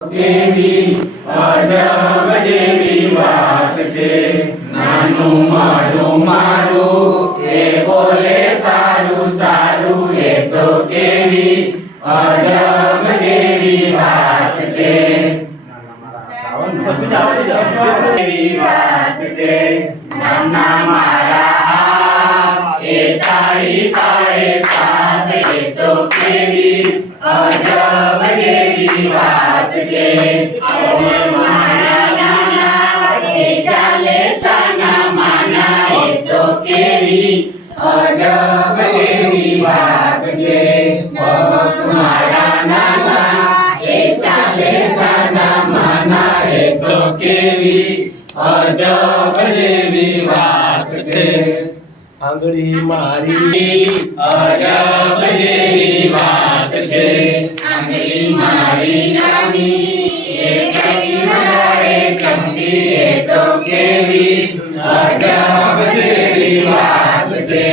કેવી અજબ જેવી વાત છે, નાનું મારું મારું એ બોલે સારું સારું, એ તો કેવી અજબ જેવી વાત છે. કેવી વાત છે, નાના મારા એ તાળી પાડે સાથ, એ તો કેવી અજબ જેવી વાત છે. મારા નાના એ ચાલે છાના માના, એ તો કેવી અજબ જેવી વાત છે. મારા નાના એ ચાલે છાના માના, એ તો કેવી અજબ જેવી વાત છે. આંગળી મારી અજબ જેવી વાત છે, આંગળી મારી નાની એ કેવી વધારે ચમકી, એ તો કેવી અજબ જેવી વાત છે.